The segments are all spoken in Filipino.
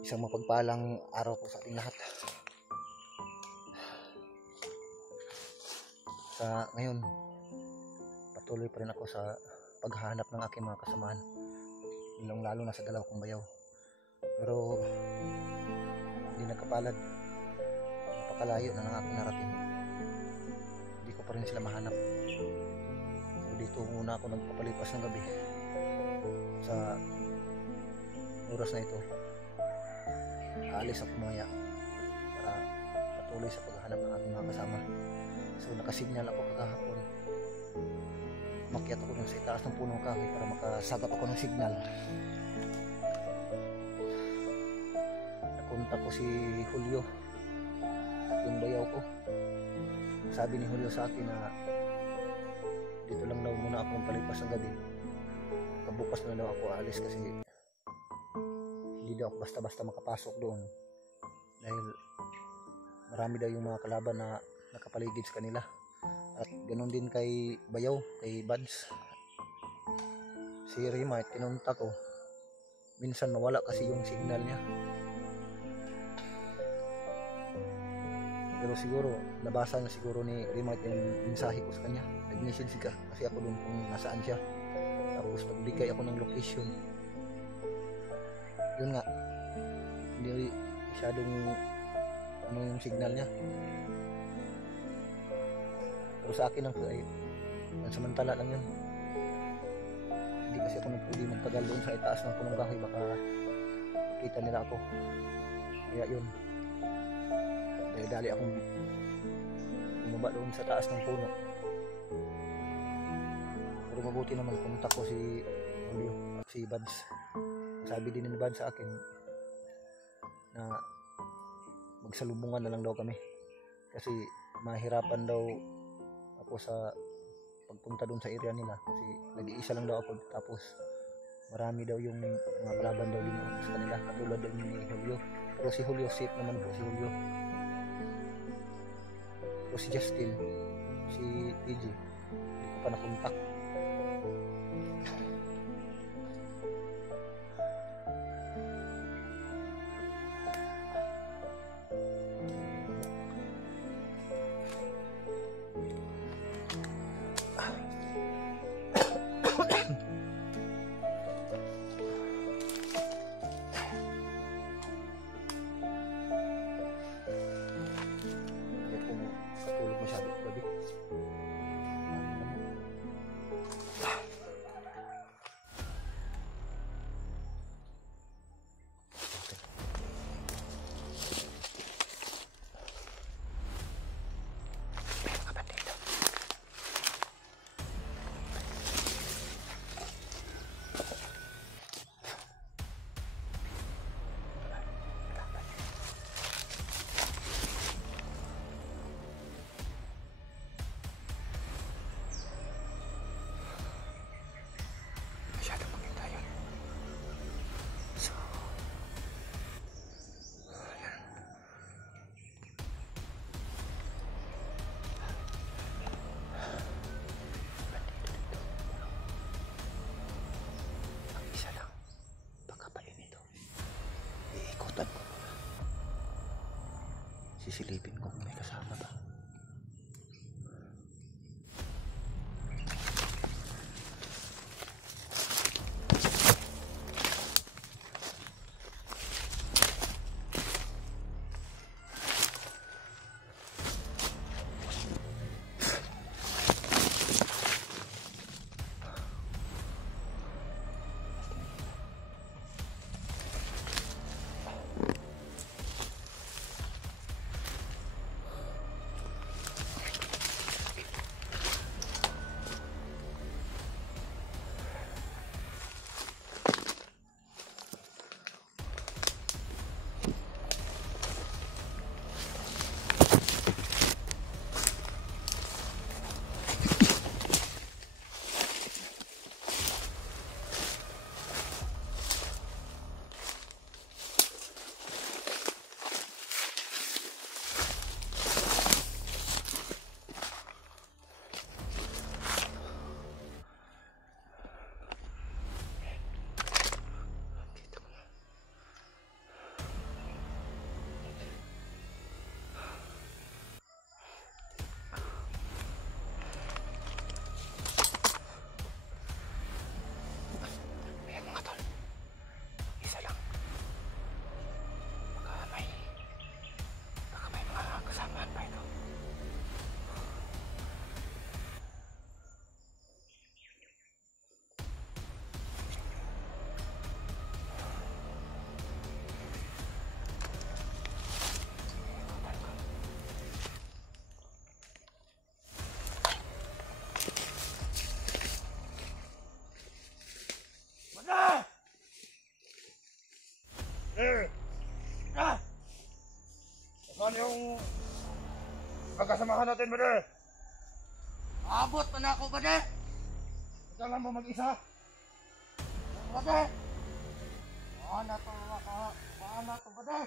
Isang mapagpalang araw po sa ating lahat. Sa ngayon, patuloy pa rin ako sa paghahanap ng aking mga kasamahan, lalo na sa dalawa kong bayaw. Pero hindi nagkapalad, napakalayo na ng aking narating. Hindi ko pa rin sila mahanap. So dito muna ako nagpapalipas ng gabi. Sa oras na ito, aalis ako mamaya para patuloy sa paghahanap ng aking mga kasama. So nakasignal ako kagahapon. Makyat ako dun sa itaas ng punong kahoy para makasagap ako ng signal. Napunta ko si Julio, yung bayaw ko. Sabi ni Julio sa akin na dito lang daw muna akong palipas ng gabi. Kabukas na daw ako aalis kasi hindi daw ako basta-basta makapasok doon dahil marami daw yung mga kalaban na nakapaligid sa kanila. At ganoon din kay bayaw, kay Buds. Si Rimay, tinunta ko, minsan mawala kasi yung signal niya. Pero siguro nabasa na siguro ni Rimay yung mensahe ko sa kanya. Nag-message ka kasi ako doon kung nasaan siya. Tapos nagbigay ako ng location. Yun nga, hindi masyadong yung signal niya. Pero sa akin lang ay samantala lang yun. Hindi kasi ako nagpuli magtagal doon sa itaas ng punong kahoy, baka makita nila ako. Kaya yun, dali akong bumaba doon sa taas ng puno. Pero mabuti naman kontak ko si Julio at si Buds. Sabi din ni Buds sa akin na magsalubungan na lang daw kami kasi mahirapan daw ako sa pagpunta doon sa area nila kasi nag-iisa lang daw ako, tapos marami daw yung mga kalaban daw din sa kanila katulad daw ni Julio. Pero si Julio safe naman po, si Julio. Pero si Justin, si PG, hindi ko pa nakontak. Sisilipin ko kung may kasama ba. Saan yung magkasamahan natin, bade? Abot pa na ako, bade! Ikaw lang mo mag-isa? Bade! Paano to, bade?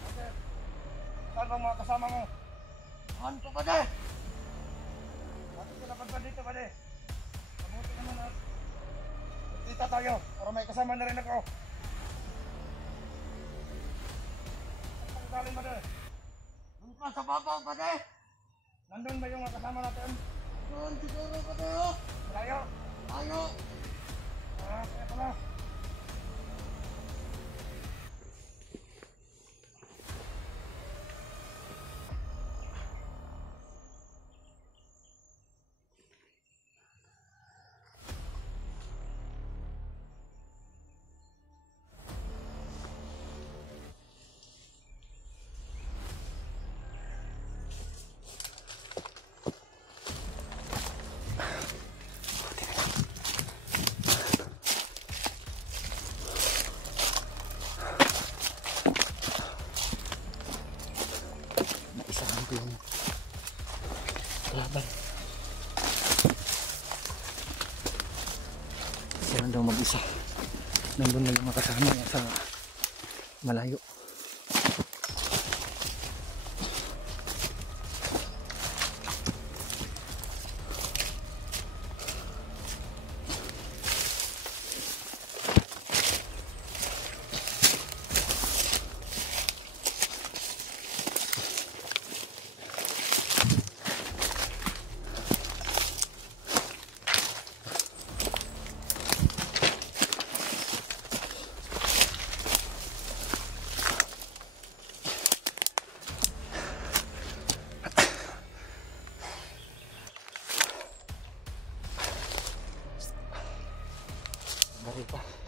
Bade, saan bang mga kasama mo? Paano to, bade? Bakit ko napadpa dito, bade? Mabuti naman at magkita tayo para may kasama na rin ako. Saan tayo galing, bade? Doon pa sa babaw, bade! Nandun ba yung mga kasama natin? Doon siguro, bade, oh! Tayo! Tayo! Kaya pala. Naisahan ko yung laban. Siya daw mag-isa. Nandun na yung mga kasama niya sa malayo.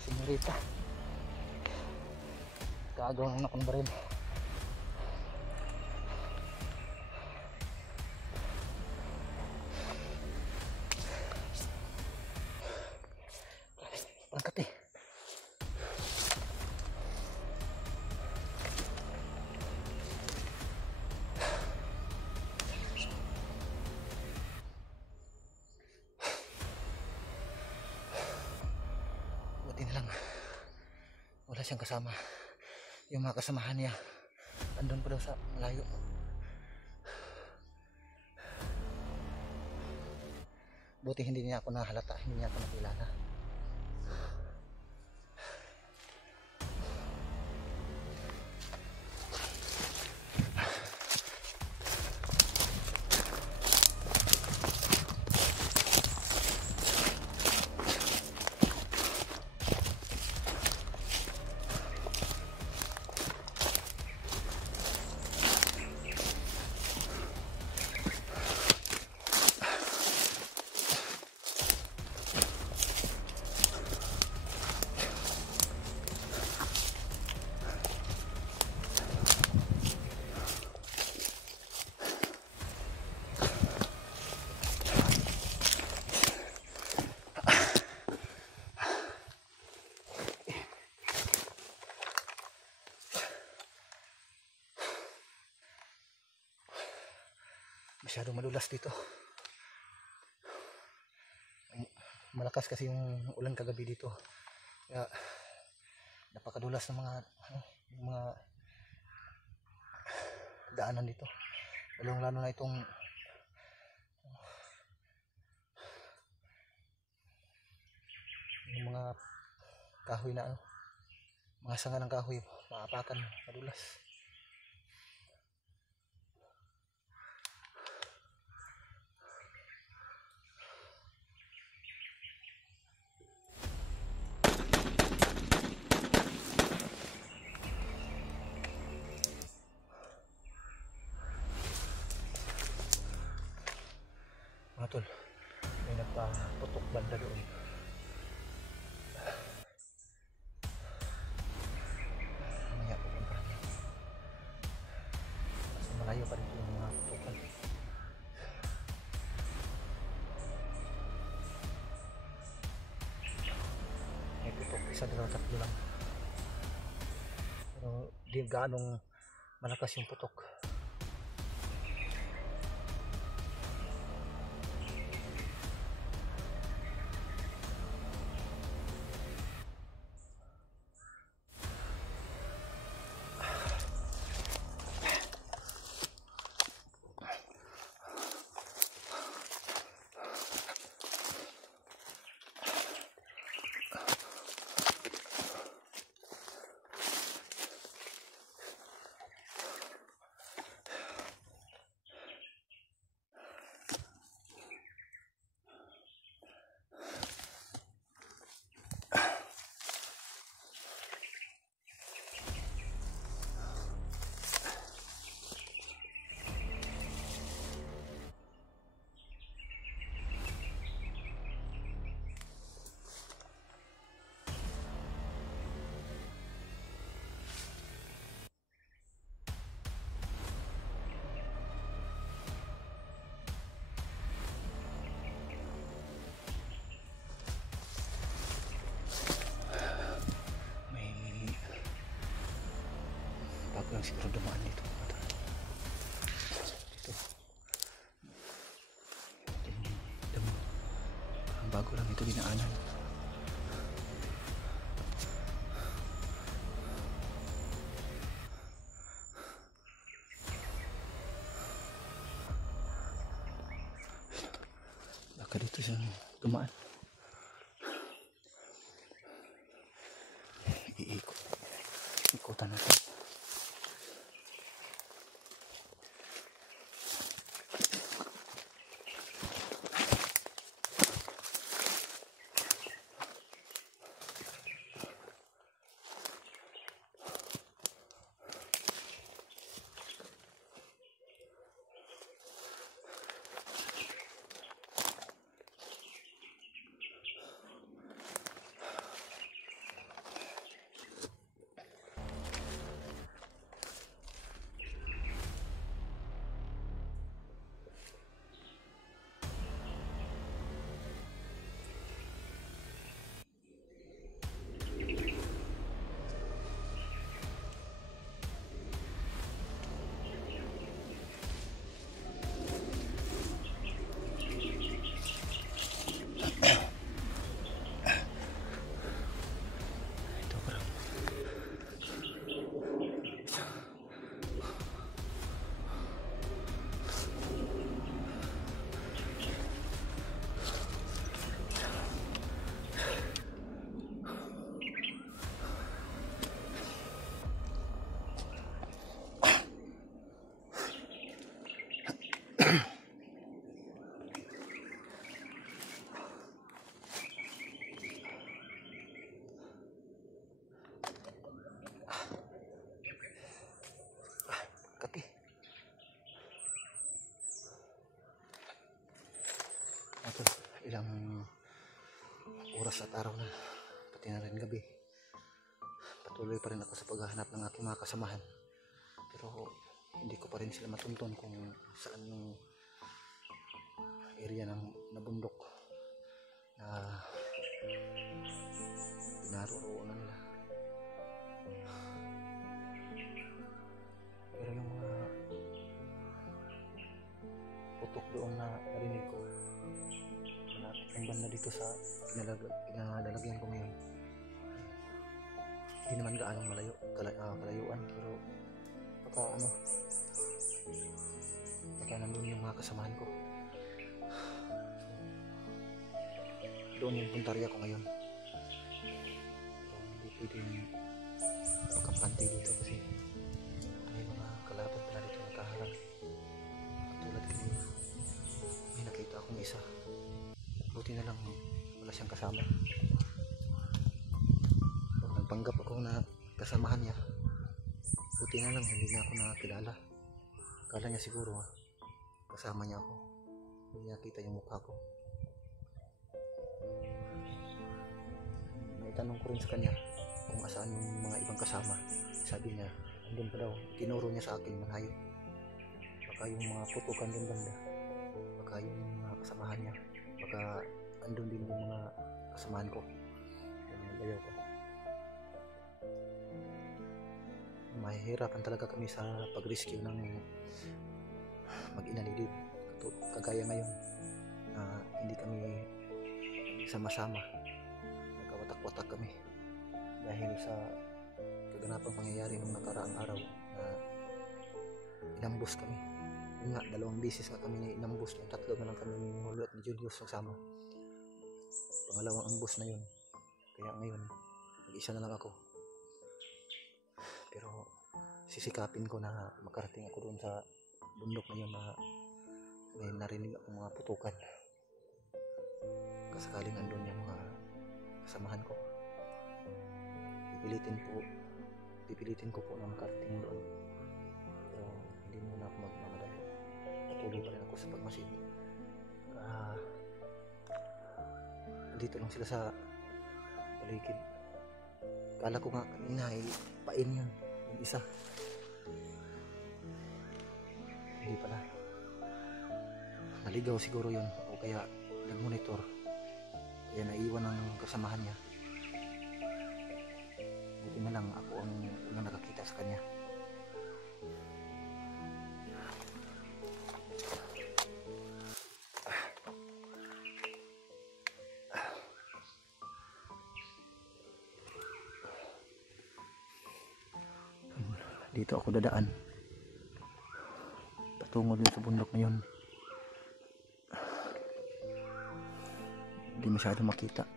Senyorita, kaagaw na akong baril. Angkat eh. Buti na lang wala siyang kasama. Yung mga kasamahan niya andun pa daw sa malayo. Buti hindi niya ako nahalata, hindi niya ako nakilala. Masyadong madulas dito. Malakas kasi yung ulan kagabi dito. Kaya napakadulas ng mga daanan dito. Lalong-lalo na itong yung mga kahoy na mga sanga ng kahoy, maapakan, madulas. Mga tol, may nagpaputok banda doon. Mamaya pupunta kami. Kasi malayo pa rin yung mga putukan. May putok, isa, dalawa, tatlo lang. Pero di ganong malakas yung putok. Bago lang siguro dumaan dito. Dito. Ang bago lang ito dinaanan. Baka dito siya dumaan. Iikot. Ikutan natin. Kaki. Ito, ilang oras at araw na, pati na rin gabi. Patuloy pa rin ako sa paghahanap ng aking mga kasamahan. Pero hindi ko pa rin sila matuntun kung saan yung area ng nabundok na naroroonan nila. Pero yung mga putok doon na narinig ko malapit ng banda dito sa pinalalagyan ko ngayon, hindi naman gaanong kalayuan, pero baka nandun yung mga kasamahan ko. Doon yung puntarya ko ngayon. So, hindi pwedeng magkampante dito kasi may mga kalaban pala dito nakaharang. Katulad kanina, may nakita akong isa. Buti na lang wala siyang kasama. So, nagpanggap ako na kasamahan niya. Buti na lang hindi niya ako nakilala. Akala niya siguro kasama niya ako. Hindi niya kita yung mukha ko. Naitanong ko rin sa kanya kung asaan yung mga ibang kasama. Sabi niya, andun pa daw. Tinuro niya sa akin malayo. Baka yung mga putukan doon banda. Baka yung mga kasamahan niya. Baka andun din yung mga kasamahan ko. Yung bayaw ko. mahihirapan talaga kami sa pag-rescue ng mag-ina ni Dave. Kagaya ngayon na hindi kami sama-sama, nagkawatak-watak kami dahil sa kaganapang pangyayari nung nakaraang araw na inambus kami. Yun nga, 2 beses nga kami inambus, yung 3 na lang kami ni Julio at ni Julius nagsama. Pangalawang ambus na yun, kaya ngayon mag-isa na lang ako. Pero sisikapin ko na makarating ako doon sa bundok na yun na may narinig akong mga putukan. Kasakaling andun yung mga kasamahan ko, pipilitin ko po na makarating doon. Pero hindi muna ako magmamadali, patuloy pa rin ako sa pagmasid. Dito lang sila sa paligid. Kala ko nga kanina ay pain yun, yung isa. Hindi pala, naligaw siguro yun o kaya nag-monitor, kaya naiwan ng kasamahan niya. Buti na lang ako ang unang nakakita sa kanya. Dito ako dadaan patungo din sa bundok na yun. Hindi masyado makita.